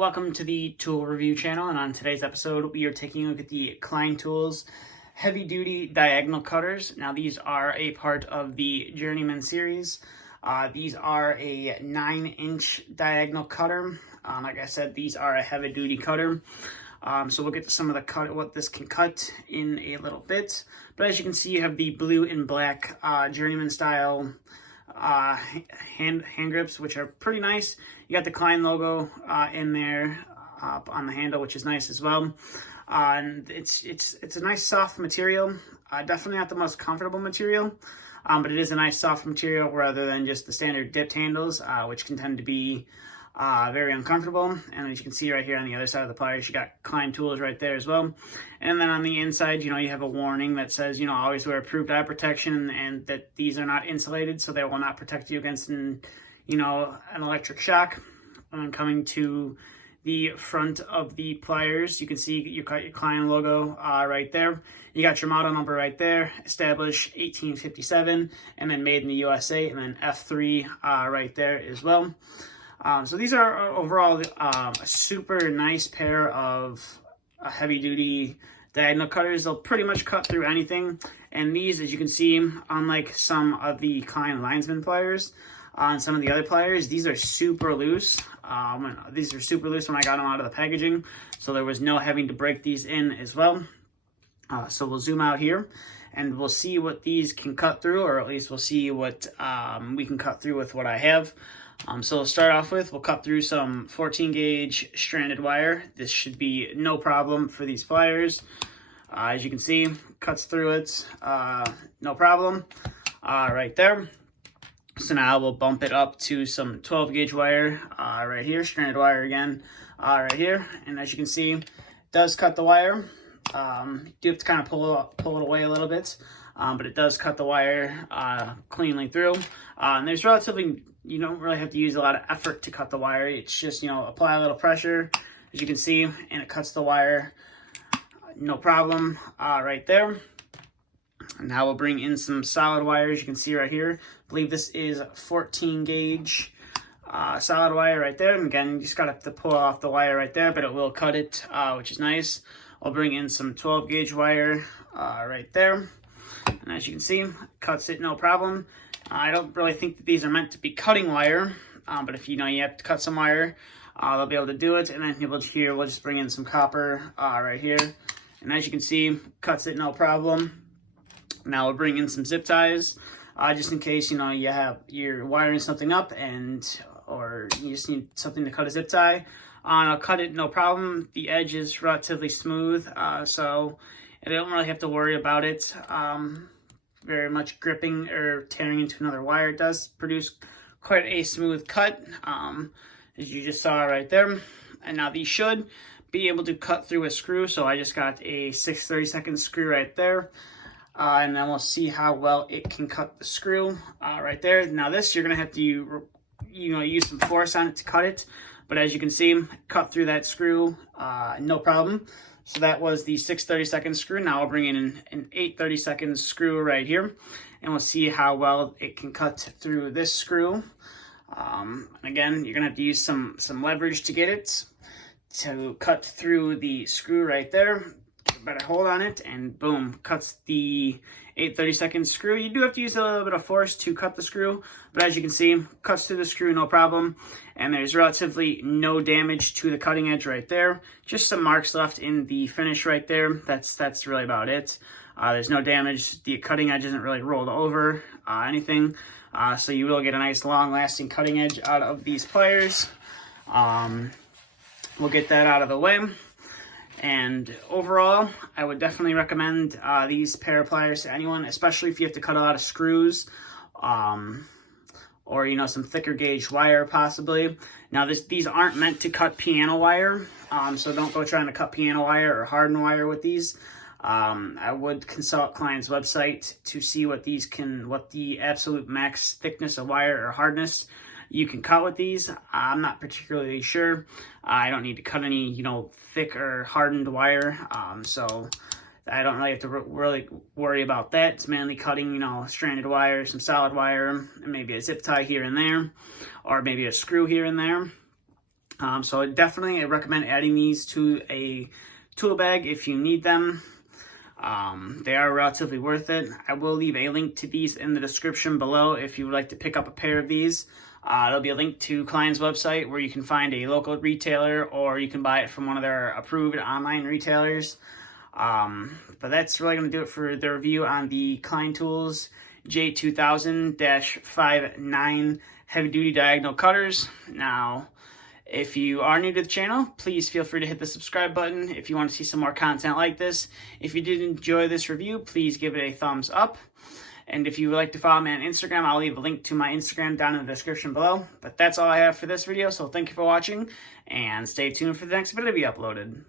welcome to the tool review channel, and on today's episode we are taking a look at the Klein Tools heavy duty diagonal cutters. Now these are a part of the Journeyman series. These are a 9-inch diagonal cutter. Like I said, these are a heavy duty cutter. So we'll get to some of the what this can cut in a little bit. But as you can see, you have the blue and black Journeyman style hand grips, which are pretty nice. You got the Klein logo in there on the handle, which is nice as well. And it's a nice soft material. Definitely not the most comfortable material, but it is a nice soft material rather than just the standard dipped handles, which can tend to be very uncomfortable. And as you can see right here on the other side of the pliers, you got Klein tools right there as well. And then on the inside, you have a warning that says, always wear approved eye protection, and that these are not insulated, so they will not protect you against an electric shock. And coming to the front of the pliers, you can see you got your Klein logo right there. You got your model number right there, established 1857, and then made in the USA, and then F3 right there as well. So these are overall a super nice pair of heavy-duty diagonal cutters. They'll pretty much cut through anything. And these, as you can see, unlike some of the Klein linesman pliers, and some of the other pliers, these are super loose. These are super loose when I got them out of the packaging, so there was no having to break these in as well. So we'll zoom out here, and we'll see what these can cut through, or at least we'll see what we can cut through with what I have. So we'll start off with, we'll cut through some 14 gauge stranded wire. This should be no problem for these pliers. As you can see, cuts through it, no problem, right there. So now we'll bump it up to some 12 gauge wire right here, stranded wire again, right here. And as you can see, it does cut the wire. You do have to kind of pull it away a little bit, but it does cut the wire cleanly through. And there's relatively, you don't really have to use a lot of effort to cut the wire. It's just, apply a little pressure, as you can see, and it cuts the wire, no problem, right there. And now we'll bring in some solid wire, as you can see right here. I believe this is 14 gauge solid wire right there. And again, you just got to pull off the wire right there, but it will cut it, which is nice. I'll bring in some 12 gauge wire right there. And as you can see, cuts it no problem. I don't really think that these are meant to be cutting wire, but if you have to cut some wire, they'll be able to do it. And then we'll just bring in some copper right here. And as you can see, cuts it no problem. Now we'll bring in some zip ties, just in case you're wiring something up or you just need something to cut a zip tie. I'll cut it no problem. The edge is relatively smooth, so I don't really have to worry about it very much gripping or tearing into another wire. It does produce quite a smooth cut, as you just saw right there. And now these should be able to cut through a screw, so I just got a 6/32 screw right there. And then we'll see how well it can cut the screw right there. Now this, you're going to have to use some force on it to cut it. But as you can see, cut through that screw, no problem. So that was the 6/32 screw. Now I'll bring in an 8/32 screw right here. And we'll see how well it can cut through this screw. Again, you're going to have to use some leverage to get it to cut through the screw right there. Better hold on it, and boom, cuts the 8/32 screw. You do have to use a little bit of force to cut the screw, but as you can see, cuts through the screw no problem, and there's relatively no damage to the cutting edge right there. Just some marks left in the finish right there. That's really about it. There's no damage. The cutting edge isn't really rolled over anything, so you will get a nice long-lasting cutting edge out of these pliers. We'll get that out of the way. And overall, I would definitely recommend these pair of pliers to anyone, especially if you have to cut a lot of screws, or some thicker gauge wire possibly. Now these aren't meant to cut piano wire, so don't go trying to cut piano wire or harden wire with these. I would consult Klein's website to see what the absolute max thickness of wire or hardness you can cut with these. I'm not particularly sure. I don't need to cut any, thick or hardened wire, so I don't really have to really worry about that. It's mainly cutting, stranded wire, some solid wire, and maybe a zip tie here and there, or maybe a screw here and there. So I recommend adding these to a tool bag if you need them. They are relatively worth it. I will leave a link to these in the description below if you would like to pick up a pair of these. There'll be a link to Klein's website where you can find a local retailer, or you can buy it from one of their approved online retailers. But that's really going to do it for the review on the Klein Tools J2000-59 heavy duty diagonal cutters. Now, if you are new to the channel, please feel free to hit the subscribe button if you want to see some more content like this. If you did enjoy this review, please give it a thumbs up. And if you would like to follow me on Instagram, I'll leave a link to my Instagram down in the description below. But that's all I have for this video, so thank you for watching, and stay tuned for the next video to be uploaded.